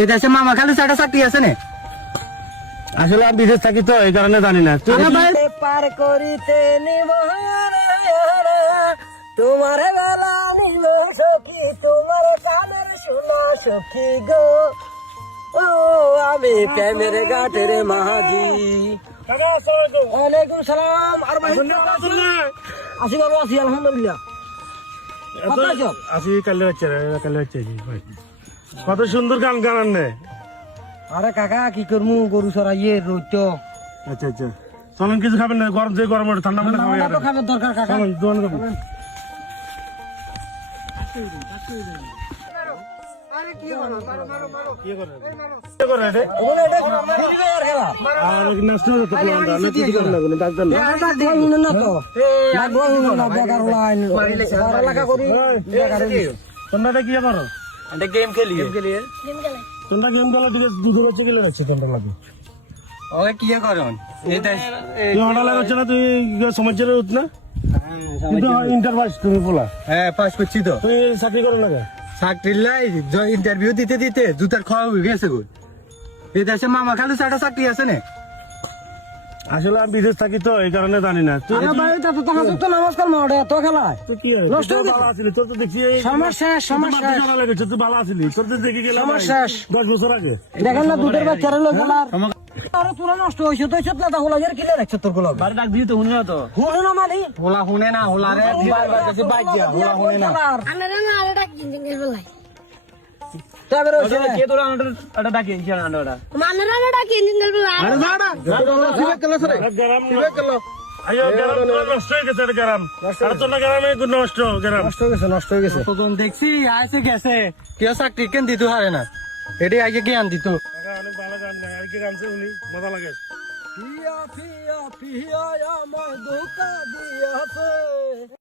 এই দেশে মামা খালু ছাড়া চাকরি আছে না? আসলে আমি বিদেশ থাকি তো এই কারণে জানি না। পার করিতে নিব তোমার বেলা নিব সখী, তোমার কানের শোনা সখী গো, ও আমি প্রেমের ঘাটের মাঝি। ওয়ালাইকুম সালাম। আর ভাই আসি বাবু, আসি আলহামদুলিল্লাহ। আসি কালে হচ্ছে ভাই, কত সুন্দর গান গান নে। আরে কাকা কি করমু, গরু সরাইয়ে রোদ তো। আচ্ছা আচ্ছা, চলেন কিছু খাবেন না? গরম যে গরম ঠান্ডা মধ্যে খাবার দরকার কাকা। দোকান করবেন। তোমরা কি করো? গেম খেলি। তোমরা গেম খেলা দিকে দুধ হচ্ছে গেলে যাচ্ছে তোমরা লাগে। ওকে কি করেন? তুই অর্ডার লাগাচ্ছে না, তুই সমাজের উঠ না, কিন্তু ইন্টার পাস তুমি বলা। হ্যাঁ পাস করছি তো। তুই চাকরি করো না? চাকরির লাই ইন্টারভিউ দিতে দিতে জুতার খাওয়া হয়ে গেছে গো। এই দেশে মামা খালু ছাড়া চাকরি আছে না? আসলে আমি বিদেশ থাকি তো এই কারণে জানি না। তুই নমস্কার মহোদয়, তো খেলায় কি ভালো আছিলি? তোর তো দেখছি সমস্যা লেগেছে, তুই ভালো আছিলি। তোর তো দেখি গেলাম 10 বছর আগে। দেখেন না দুধের বাচ্চারা লোক গেলার। আরে তোরা নষ্ট হয়েছে তো দাদা, হোলা এর কিলে রাখছে তোর গুলো। বাড়ি ডাক দিই তো শুনে না তো। শুনে না মানে হোলা শুনে না, হোলা রে বারবার কাছে বাইজা হোলা শুনে না। আমরা না আরে ডাক দিন বেলায় তবে রইছে কে তোরা এটা ডাকি ইনশাআল্লাহ আন্ডাটা। মানরা না ডাক দিন বেলায় আরে দাঁড়া সিবে কেলা সরে সিবে কেলা। আইও গরম নষ্ট হয়ে গেছে গরম। আর তোর না গরমে নষ্ট গরম নষ্ট হয়ে গেছে। তখন দেখছি আইছে গেছে, কেউ চাকরি কেন দিত হারে না, এটাই আগে জ্ঞান দিত। অনেক ভালো গান গায়, আর কি গান শুনি মজা লাগে। পিয়া পিয়া পিয়া আমার ধোকা দিয়াছে।